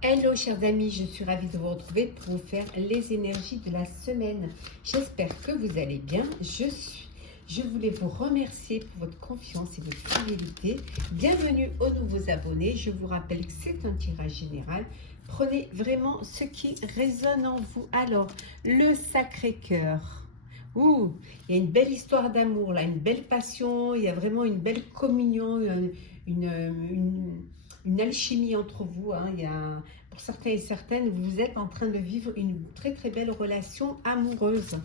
Hello chers amis, je suis ravie de vous retrouver pour vous faire les énergies de la semaine. J'espère que vous allez bien. Je voulais vous remercier pour votre confiance et votre fidélité. Bienvenue aux nouveaux abonnés. Je vous rappelle que c'est un tirage général. Prenez vraiment ce qui résonne en vous. Alors, le Sacré-Cœur. Ouh, il y a une belle histoire d'amour là, une belle passion. Il y a vraiment une belle communion, une alchimie entre vous. Il y a, pour certains et certaines, vous êtes en train de vivre une très très belle relation amoureuse.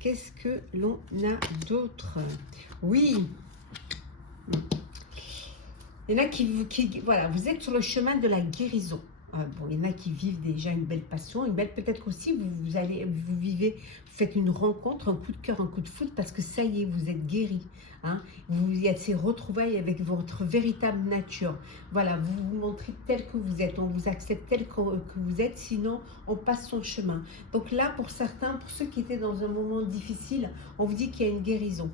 Qu'est-ce que l'on a d'autre? Oui, il y en a voilà, vous êtes sur le chemin de la guérison. Bon, il y en a qui vivent déjà une belle passion, une belle, peut-être aussi vous vivez, vous faites une rencontre, un coup de cœur, un coup de foudre, parce que ça y est, vous êtes guéri. Il y a ces retrouvailles avec votre véritable nature. Voilà, vous vous montrez tel que vous êtes, on vous accepte tel que vous êtes, sinon on passe son chemin. Donc là, pour certains, pour ceux qui étaient dans un moment difficile, on vous dit qu'il y a une guérison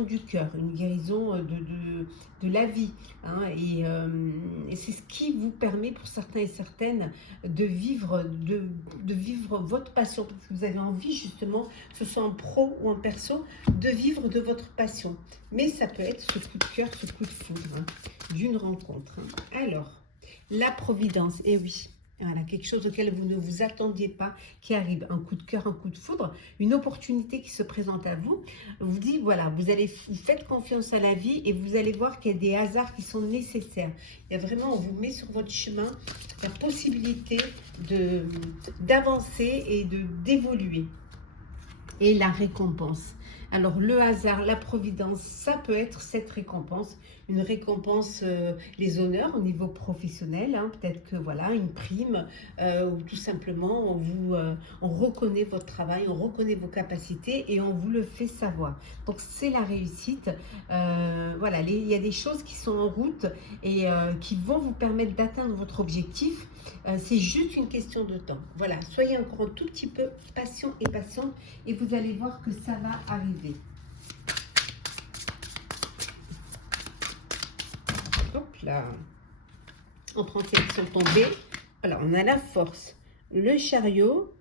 du cœur, une guérison de la vie. Et c'est ce qui vous permet pour certains et certaines de vivre votre passion, parce que vous avez envie justement, que ce soit en pro ou en perso, de vivre de votre passion. Mais ça peut être ce coup de cœur, ce coup de foudre d'une rencontre. Alors, la providence, et oui. Voilà, quelque chose auquel vous ne vous attendiez pas qui arrive, un coup de cœur, un coup de foudre, une opportunité qui se présente à vous, vous dit voilà, vous faites confiance à la vie et vous allez voir qu'il y a des hasards qui sont nécessaires. Il y a vraiment, on vous met sur votre chemin la possibilité d'avancer et d'évoluer. Et la récompense. Alors le hasard, la providence, ça peut être cette récompense, une récompense, les honneurs au niveau professionnel, peut-être que voilà, une prime, ou tout simplement on reconnaît votre travail, on reconnaît vos capacités et on vous le fait savoir. Donc c'est la réussite. Voilà, il y a des choses qui sont en route et qui vont vous permettre d'atteindre votre objectif. C'est juste une question de temps. Voilà, soyez encore un tout petit peu patient et patiente et vous allez voir que ça va arriver. Hop là. On prend celles qui sont tombées. Alors, on a la force, le chariot.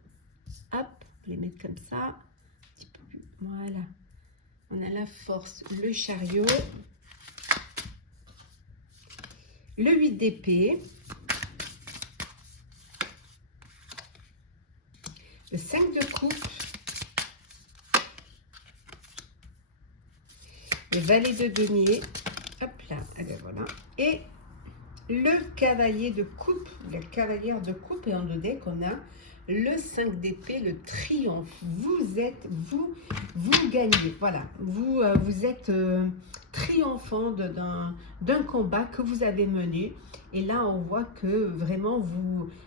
Hop, les mettre comme ça. Un petit peu plus. Voilà. On a la force, le chariot. Le 8 d'épée. Le 5 de coupe. Le valet de denier. Hop là, allez, voilà. Et le cavalier de coupe, la cavalière de coupe, et en deux decks, on a le 5 d'épée, le triomphe. Vous gagnez, voilà. Vous êtes triomphant d'un combat que vous avez mené. Et là, on voit que vraiment,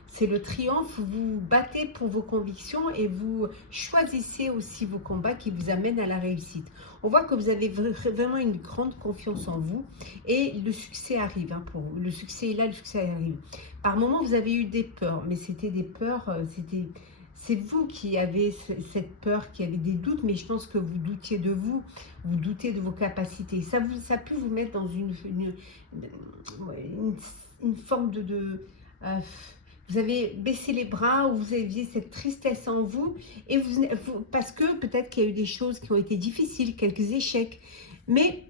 c'est le triomphe. Vous battez pour vos convictions et vous choisissez aussi vos combats qui vous amènent à la réussite. On voit que vous avez vraiment une grande confiance en vous et le succès arrive. Pour vous. Le succès est là, le succès arrive. Par moments, vous avez eu des peurs, mais c'était des peurs, c'est vous qui avez cette peur, qui avez des doutes, mais je pense que vous doutiez de vous, vous doutez de vos capacités. Ça a pu vous mettre dans une forme vous avez baissé les bras, ou vous aviez cette tristesse en vous, et parce que peut-être qu'il y a eu des choses qui ont été difficiles, quelques échecs, mais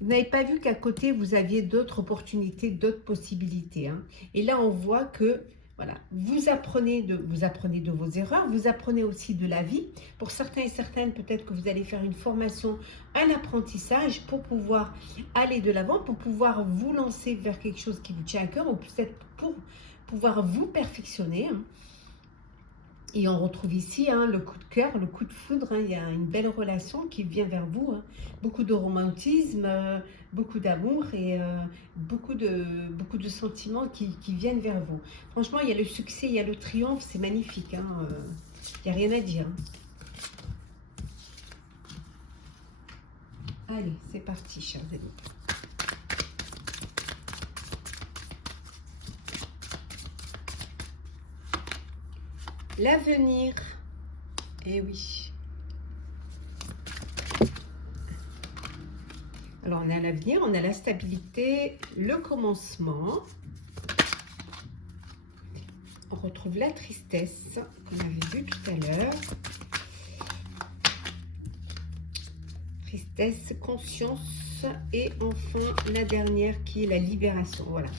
vous n'avez pas vu qu'à côté, vous aviez d'autres opportunités, d'autres possibilités. Et là, on voit que voilà, vous apprenez de vos erreurs, vous apprenez aussi de la vie. Pour certains et certaines, peut-être que vous allez faire une formation, un apprentissage pour pouvoir aller de l'avant, pour pouvoir vous lancer vers quelque chose qui vous tient à cœur, ou peut-être pour pouvoir vous perfectionner. Et on retrouve ici le coup de cœur, le coup de foudre. Il y a une belle relation qui vient vers vous. Beaucoup de romantisme, beaucoup d'amour et beaucoup de sentiments qui viennent vers vous. Franchement, il y a le succès, il y a le triomphe, c'est magnifique. Il n'y a rien à dire. Allez, c'est parti, chers amis. L'avenir, eh oui. Alors, on a l'avenir, on a la stabilité, le commencement. on retrouve la tristesse qu'on avait vu tout à l'heure. Tristesse, conscience et enfin la dernière qui est la libération. Voilà.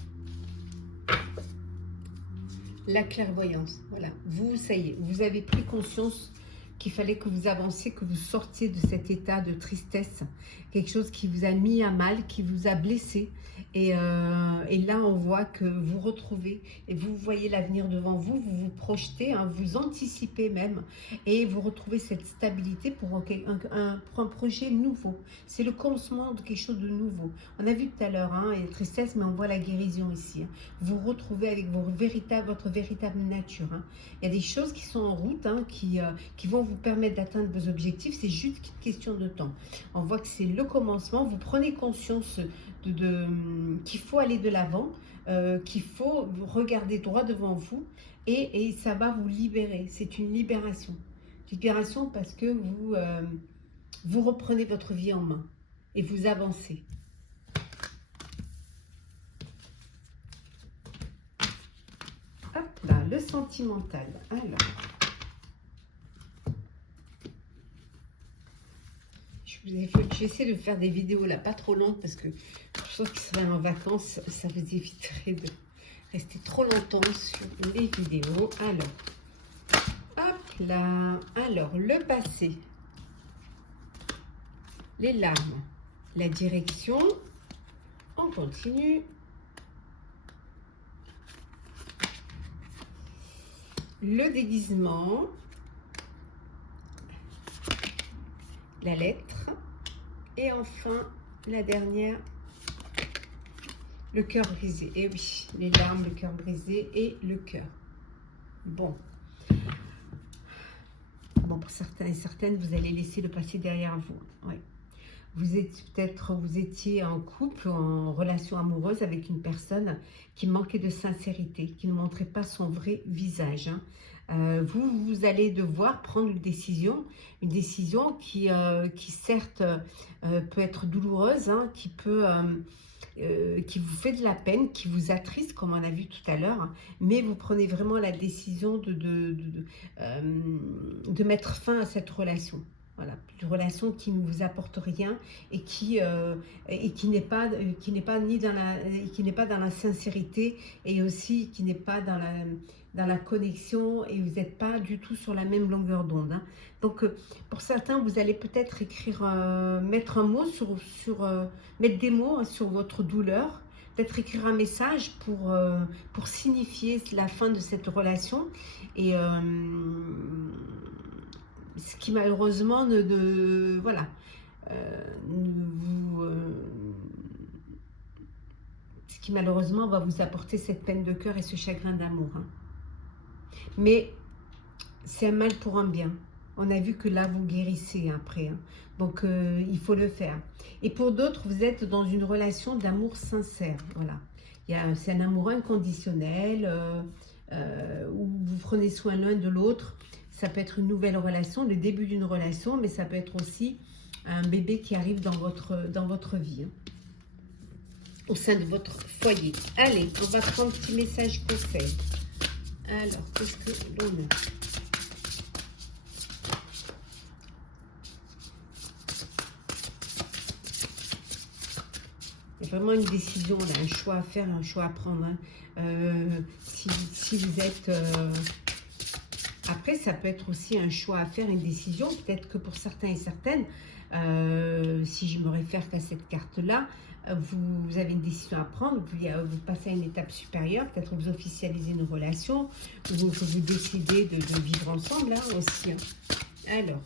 La clairvoyance. Voilà. Vous, ça y est, vous avez pris conscience qu'il fallait que vous avanciez, que vous sortiez de cet état de tristesse. Quelque chose qui vous a mis à mal, qui vous a blessé. Et là, on voit que vous retrouvez et vous voyez l'avenir devant vous, vous vous projetez, hein, vous anticipez même et vous retrouvez cette stabilité pour un projet nouveau. C'est le commencement de quelque chose de nouveau. On a vu tout à l'heure, hein, et tristesse, mais on voit la guérison ici. Hein. Vous retrouvez avec votre véritable nature. Hein. Il y a des choses qui sont en route, hein, qui vont vous permettre d'atteindre vos objectifs. C'est juste une question de temps. On voit que c'est le commencement. Vous prenez conscience qu'il faut aller de l'avant, qu'il faut regarder droit devant vous et ça va vous libérer. C'est une libération. Libération parce que vous reprenez votre vie en main et vous avancez. Hop là, le sentimental. Alors, j'essaie de faire des vidéos là, pas trop longues parce que pour ceux qui seraient en vacances, ça vous éviterait de rester trop longtemps sur les vidéos. Alors, hop là. Alors, le passé, les larmes, la direction. On continue. Le déguisement. La lettre. Et enfin, la dernière, le cœur brisé. Et oui, les larmes, le cœur brisé et le cœur. Bon. Bon, pour certains et certaines, vous allez laisser le passé derrière vous. Ouais. Vous étiez en couple, en relation amoureuse avec une personne qui manquait de sincérité, qui ne montrait pas son vrai visage. Hein. Vous allez devoir prendre une décision qui certes peut être douloureuse, hein, qui vous fait de la peine, qui vous attriste, comme on a vu tout à l'heure, hein, mais vous prenez vraiment la décision de mettre fin à cette relation. Voilà, une relation qui ne vous apporte rien et qui n'est pas dans la sincérité et aussi qui n'est pas dans la connexion et vous n'êtes pas du tout sur la même longueur d'onde. Hein. Donc, pour certains, vous allez peut-être mettre un mot mettre des mots, hein, sur votre douleur, peut-être écrire un message pour signifier la fin de cette relation et ce qui malheureusement ce qui malheureusement va vous apporter cette peine de cœur et ce chagrin d'amour. Hein. Mais c'est un mal pour un bien. On a vu que là, vous guérissez après. Hein. Donc, il faut le faire. Et pour d'autres, vous êtes dans une relation d'amour sincère. Voilà. C'est un amour inconditionnel où vous prenez soin l'un de l'autre. Ça peut être une nouvelle relation, le début d'une relation, mais ça peut être aussi un bébé qui arrive dans votre vie, hein, au sein de votre foyer. Allez, on va prendre un petit message conseil. Alors, qu'est-ce que l'on a? Il y a vraiment une décision, là, un choix à faire, un choix à prendre. Hein. Si vous êtes... Après, ça peut être aussi un choix à faire, une décision. Peut-être que pour certains et certaines, si je me réfère qu'à cette carte-là, vous avez une décision à prendre, vous passez à une étape supérieure, peut-être vous officialisez une relation, ou vous décidez de vivre ensemble, hein, aussi. Alors,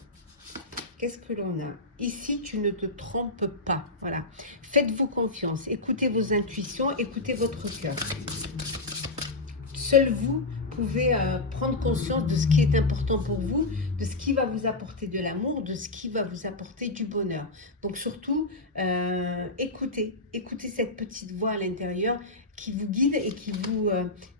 qu'est-ce que l'on a? Ici, tu ne te trompes pas. Voilà. Faites-vous confiance. Écoutez vos intuitions, écoutez votre cœur. Seul vous pouvez prendre conscience de ce qui est important pour vous, de ce qui va vous apporter de l'amour, de ce qui va vous apporter du bonheur. Donc surtout, écoutez cette petite voix à l'intérieur qui vous guide et qui vous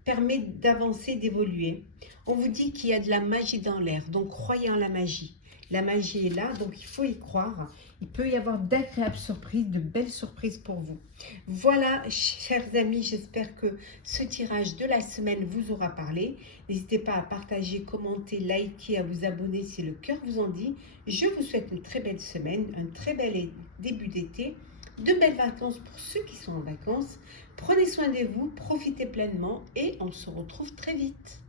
permet d'avancer, d'évoluer. On vous dit qu'il y a de la magie dans l'air, donc croyez en la magie. La magie est là, donc il faut y croire. Il peut y avoir d'agréables surprises, de belles surprises pour vous. Voilà, chers amis, j'espère que ce tirage de la semaine vous aura parlé. N'hésitez pas à partager, commenter, liker, à vous abonner si le cœur vous en dit. Je vous souhaite une très belle semaine, un très bel début d'été, de belles vacances pour ceux qui sont en vacances. Prenez soin de vous, profitez pleinement et on se retrouve très vite.